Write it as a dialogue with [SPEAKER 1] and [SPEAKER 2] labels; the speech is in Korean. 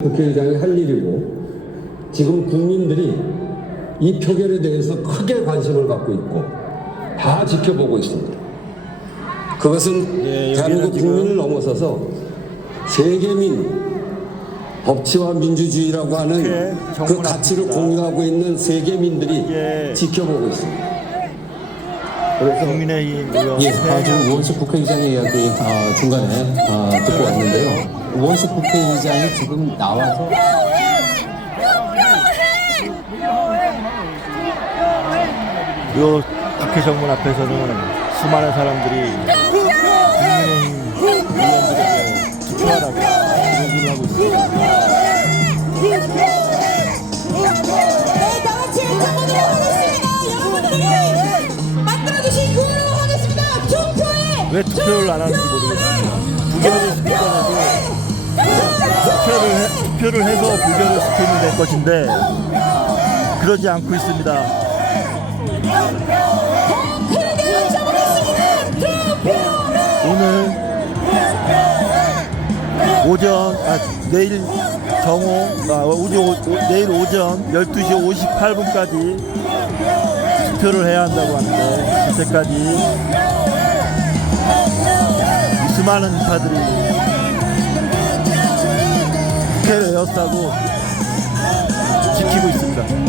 [SPEAKER 1] 국회의장이 할 일이고 지금 국민들이 이 표결에 대해서 크게 관심을 갖고 있고 다 지켜보고 있습니다. 그것은
[SPEAKER 2] 예,
[SPEAKER 1] 대한민국 국민을 넘어서서 세계민 법치와 민주주의라고 하는 그. 가치를 공유하고 있는 세계민들이
[SPEAKER 2] 예.
[SPEAKER 1] 지켜보고 있습니다.
[SPEAKER 2] 국민의힘 의원
[SPEAKER 3] 예, 아, 지금 우원식 국회의장의 이야기 아, 중간에 아, 듣고 왔는데요. 우원식 국회의장이 지금 나와서
[SPEAKER 2] 요 국회 정문 앞에서는 수많은 사람들이 국민의힘 의원들에게 투표하라고 요구를 하고 있습니다. 왜 투표를 안 하는지 해, 투표를 해서 부결을 시키면 될 것인데 그러지 않고 있습니다. 오늘 오전 아 내일 정오 아 오전 내일 오전 12시 58분까지 투표를 해야 한다고 하는데 그때까지 이 수많은 인파들이 국회를 에워싸고 지키고 있습니다.